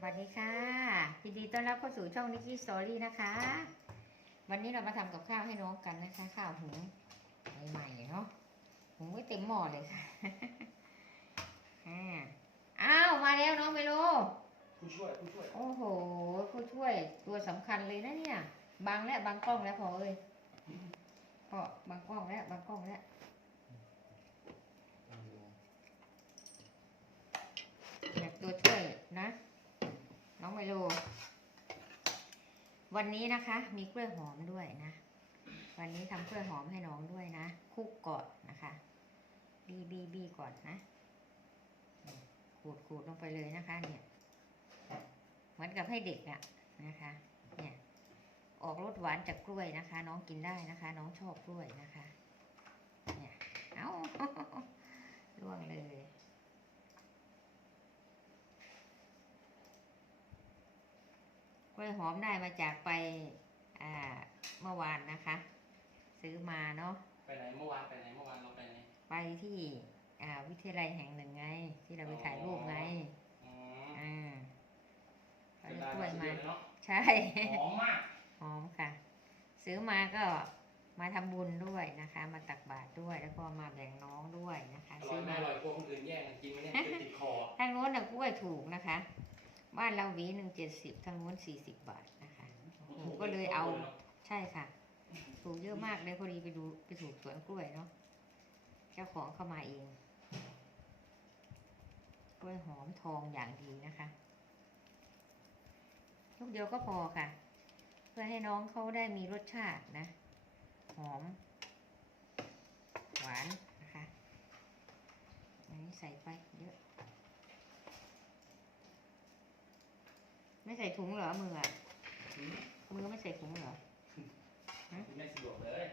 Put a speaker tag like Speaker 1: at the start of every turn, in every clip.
Speaker 1: สวัสดีค่ะยินดีต้อนรับเข้าสู่ช่องนิกกี้สตอรี่นะคะ วันนี้เรามาทำกับข้าวให้น้องกันนะคะ ข้าวหุงใหม่ๆเนาะหุงไว้เต็มหม้อเลยค่ะอ่าอ้าวมาแล้วน้องเมโล
Speaker 2: ผู้ช่วยผู้ช่วย
Speaker 1: โอ้โหผู้ช่วยตัวสำคัญเลยนะเนี่ยบังแล้วบังกล้องแล้วพอเอ้ยพอบังกล้องแล้วบังกล้องแล้วแบบตัวช่วยนะน้อง ไมโล วันนี้นะคะ มีกล้วยหอมด้วยนะ วันนี้ทำกล้วยหอมให้น้องด้วยนะคุกก่อนนะคะ บีบีบีก่อนนะขูดขูดลงไปเลยนะคะ เนี่ย เหมือนกับให้เด็กอะนะคะ เนี่ย ออกรสหวานจากกล้วยนะคะ น้องกินได้นะคะ น้องชอบกล้วยนะคะ เนี่ย เอาล่วงเลย ล้วยหอมได้มาจากไปอ่าเมื่อวานนะคะ ซื้อมาเนาะ
Speaker 2: ไปไหนเมื่อวานไปไหนเมื่อวานเราไปไหน
Speaker 1: ไปที่อ่าวิทยาลัยแห่งหนึ่งไง ที่เราไปถ่ายรูปไง
Speaker 2: อ๋อ
Speaker 1: อ่าก็
Speaker 2: เสีย
Speaker 1: ได้
Speaker 2: ดาย
Speaker 1: กล้วย
Speaker 2: ที
Speaker 1: มา
Speaker 2: เดียวเลยเนาะ
Speaker 1: ใช่
Speaker 2: หอมมาก
Speaker 1: หอมค่ะ ซื้อมาก็มาทำบุญด้วยนะคะ มาตักบาตรด้วยแล้วก็มาแบ่งน้องด้วยนะคะ
Speaker 2: อร่อ
Speaker 1: ซื้
Speaker 2: ย
Speaker 1: อ
Speaker 2: ไหม
Speaker 1: มา
Speaker 2: อร่อยกว่าคนอื่นแย่งกันกินไหมเนี่ยจะติดคอ
Speaker 1: ทางโน้นน่ะกล้วยถูกนะคะ บ้านเราหวีหนึ่งเจ็ดสิบทางโน้นสี่สิบบาทนะคะหนูก็เลยเอาใช่ค่ะ ถูกเยอะมากเลยพอดีไปดูไปถูกสวนกล้วยเนาะเจ้าของเข้ามาเอง กล้วยหอมทองอย่างดีนะคะลูกเดียวก็พอค่ะ เพื่อให้น้องเขาได้มีรสชาตินะ หอม หวานนะคะอันนี้ใส่ไปเยอะ ไม่ใส่ถุงเหรอมืออะ
Speaker 2: หืม
Speaker 1: มือไม่ใส่ถุงเหรอ
Speaker 2: ไม่สะดวกเลย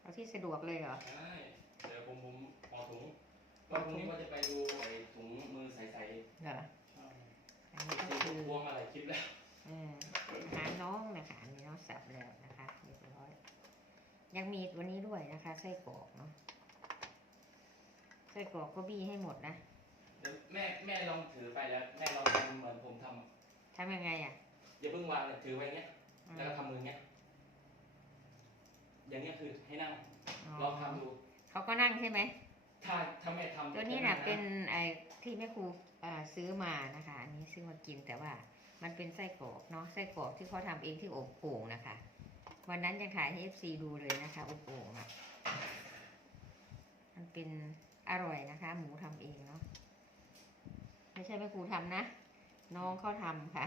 Speaker 1: เอาที่สะดวกเลยเหรอ
Speaker 2: ใช่เดี๋ยวผมผมห่อถุงก็พรุ่งนี้ว่าจะไปดูไอ้ถุงมือใส
Speaker 1: เหรอ
Speaker 2: ๆใช่
Speaker 1: อันนี้ก็
Speaker 2: ซื้อ
Speaker 1: คือ
Speaker 2: พวงมาหลายคลิปแล้ว
Speaker 1: เออหาน้องนะคะอันนี้น้องสับแล้วนะคะเรียบร้อยยังมีตัวนี้ด้วยนะคะไส้กรอกเนาะไส้กรอกก็บี้ให้หมดนะ
Speaker 2: เดี๋ยวแม่แม่ลองถือไปแล้ว แม่ลองทำเหมือนผมทำอะ
Speaker 1: ทำยังไงอะ
Speaker 2: อย่าเพิ่งวางเลยถือไว้อย่างเงี้ย
Speaker 1: อืม
Speaker 2: แล้วก็ทำมืออย่างเงี้ย อย่างเงี้ยคือให้นั่ง
Speaker 1: อ๋อ
Speaker 2: ลองทำดู
Speaker 1: เขาก็นั่งใช่ไหม
Speaker 2: ถ้าถ้าแม่ทำ
Speaker 1: ตัวนี้น่ะเป็นไอ้ที่แม่ครูอ่าซื้อมานะคะ อันนี้ซื้อมากินแต่ว่ามันเป็นไส้กรอกเนาะไส้กรอกที่เขาทำเองที่อบโอ่งนะคะ วันนั้นยังขายให้เอฟซีดูเลยนะคะอบโอ่งอะมันเป็นอร่อยนะคะ หมูทำเองเนาะไม่ใช่แม่ครูทำนะ น้องเขาทำค่ะ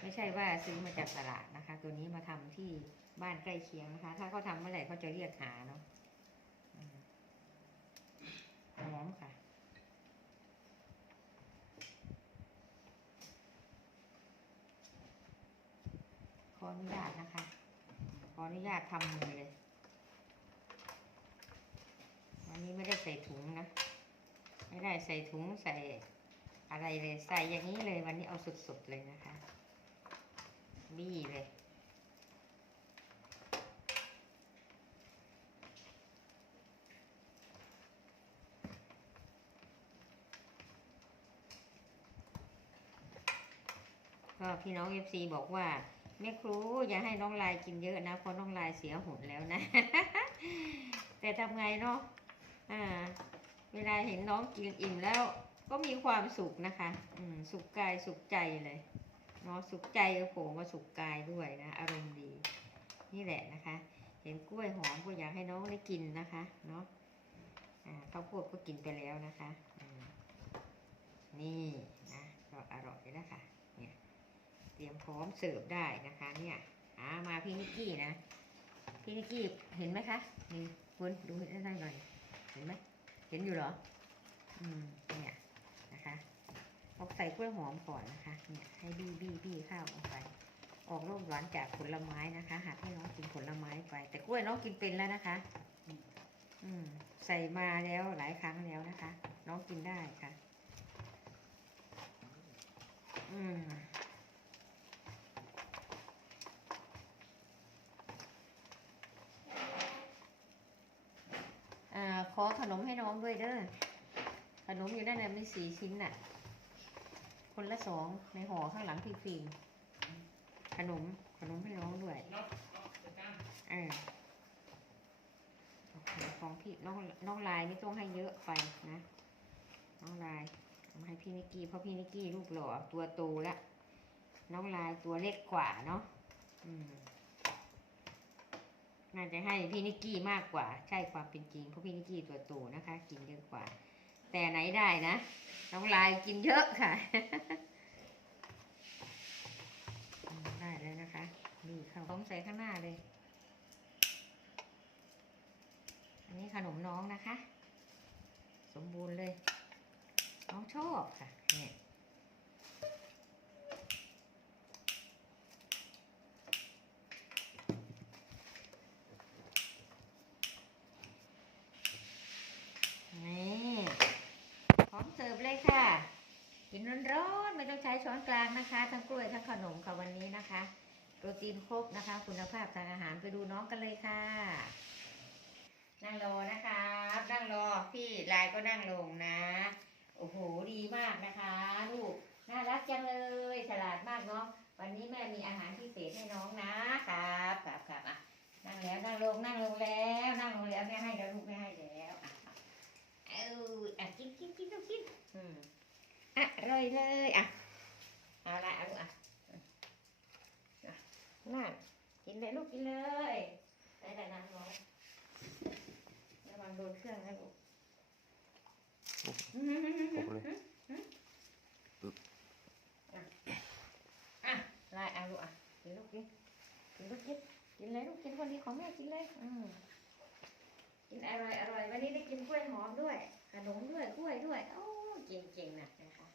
Speaker 1: ไม่ใช่ว่าซื้อมาจากตลาดนะคะ ตัวนี้มาทำที่บ้านใกล้เคียงนะคะ ถ้าเขาทำเมื่อไหร่เขาจะเรียกหาเนาะหอมค่ะขออนุญาตนะคะ ขออนุญาตทำมือเลย วันนี้ไม่ได้ใส่ถุงนะ ไม่ได้ใส่ถุงใส่ อะไรเลยใส่อย่างนี้เลยวันนี้เอาสุดๆเลยนะคะ บี้เลย ก็พี่น้องเอฟซีบอกว่าแม่ครูอย่าให้น้องลายกินเยอะนะเพราะน้องลายเสียหุ่นแล้วนะ แต่ทำไงเนาะอ่า เวลาเห็นน้องกินอิ่มแล้ว ก็มีความสุขนะคะ อืมสุขกายสุขใจเลยเนาะสุขใจโอ้โผล่มาสุขกายด้วยนะ อารมณ์ดี นี่แหละนะคะ เห็นกล้วยหอมก็อยากให้น้องได้กินนะคะเนาะอ่าข้าวโพดก็กินไปแล้วนะคะนี่นะก็อร่อยนะค่ะเนี่ยเตรียมพร้อมเสิร์ฟได้นะคะ เนี่ยอามาพี่นิกกี้นะพี่นิกกี้เห็นไหมคะนี่คุณดูให้ได้หน่อยเห็นไหมเห็นอยู่เหรออืมเนี่ย เอาใส่กล้วยหอมก่อนนะคะ เนี่ยให้บี้บี้บี้ข้าวลงไป ออกรสหวานจากผลไม้นะคะ หากให้น้องกินผลไม้ไป แต่กล้วยน้องกินเป็นแล้วนะคะ อืม ใส่มาแล้วหลายครั้งแล้วนะคะ น้องกินได้ค่ะ อืมอ่าขอขนมให้น้องด้วยเด้อ ขนมอยู่ด้านในมีสี่ชิ้นน่ะ คนละสองในห่อข้างหลังพี่ฟิล์มขนมขนมให้น้องด้วย
Speaker 2: เนาะเนาะจัดการ
Speaker 1: เออโอเคของพี่น้องน้องลายไม่ต้องให้เยอะไปนะน้องลายมาให้พี่นิกกี้เพราะพี่นิกกี้รูปหล่อตัวโตแล้วน้องลายตัวเล็กกว่าเนาะอืมน่าจะให้พี่นิกกี้มากกว่า ใช่ความเป็นจริงเพราะพี่นิกกี้ตัวโตนะคะ กินเยอะกว่า แต่ไหนได้นะ น้องลายกินเยอะค่ะ ได้แล้วนะคะนี่ข้าต้มใส่ข้างหน้าเลย อันนี้ขนมน้องนะคะ สมบูรณ์เลย น้องชอบค่ะเนี่ยนี่พร้อมเสิร์ฟเลยค่ะ กิ นร้อนๆไม่ต้องใช้ช้อนกลางนะคะ ทั้งกล้วยทั้งขนมค่ะวันนี้นะคะ โปรตีนครบนะคะ คุณภาพทางอาหารไปดูน้องกันเลยค่ะ นั่งรอนะคะนั่งรอพี่ลายก็นั่งลงนะ โอ้โหดีมากนะคะลูกน่ารักจังเลยฉลาดมากเนาะวันนี้แม่มีอาหารพิเศษให้น้องนะครับครับครับอะนั่งแล้วนั่งลงนั่งลงแล้วนั่งลงแล้วแม่ให้แล้วลูกแม่ให้แล้วอะอะเอออะกินกินกินลูกกินอืม อะอร่อยเลยอะเอาละเอาลูกอะอะนั่นกินเลยลูกกินเลยได้แต่นั่งลงระวังโดนเครื่องนะลูก
Speaker 2: ปกเลย
Speaker 1: อะไล่เอาลูกอะกินลูกกินกินลูกกินกินเลยลูกกินคนดีของแม่กินเลยอืมกินอร่อยอร่อยวันนี้ได้กินกล้วยหอมด้วย ขนมด้วยกล้วยด้วยโอ้เก่งเก่งๆนะนะคะ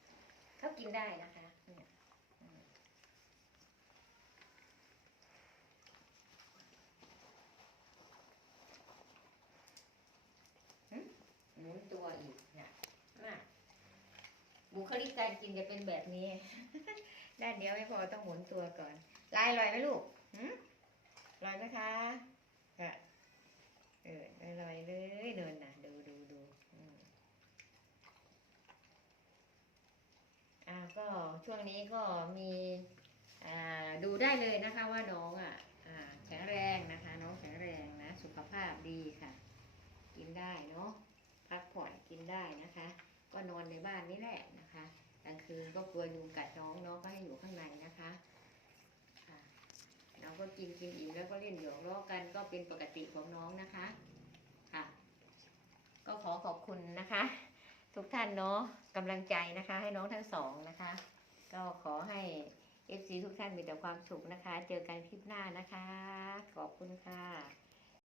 Speaker 1: ขากินได้นะคะเนี่ยหมุนตัวอีกเนี่ยนะบุคลิกการกินจะเป็นแบบนี้ ด้านเดียวไม่พอต้องหมุนตัวก่อน ลายลอยไหมลูกลอยไหมคะเออลอยลอยเลยเดินนะดูดูดูอืมอ่าก็ ช่วงนี้ก็มีดูได้เลยนะคะว่าน้องอะแข็งแรงนะคะ น้องแข็งแรงนะ สุขภาพดีค่ะ กินได้เนาะพักผ่อนกินได้นะคะ ก็นอนในบ้านนี่แหละนะคะกลางคืนก็กลัวยุงกัดน้องน้องก็ให้อยู่ข้างในนะคะน้องก็กินกินอิ่มแล้วก็เล่นหยอกล้อกันก็เป็นปกติของน้องนะคะค่ะ ก็ขอขอบคุณนะคะ ทุกท่านเนาะกำลังใจนะคะ ให้น้องทั้งสองนะคะ ก็ขอให้เอฟซีทุกท่านมีแต่ความสุขนะคะ เจอกันคลิปหน้านะคะ ขอบคุณค่ะ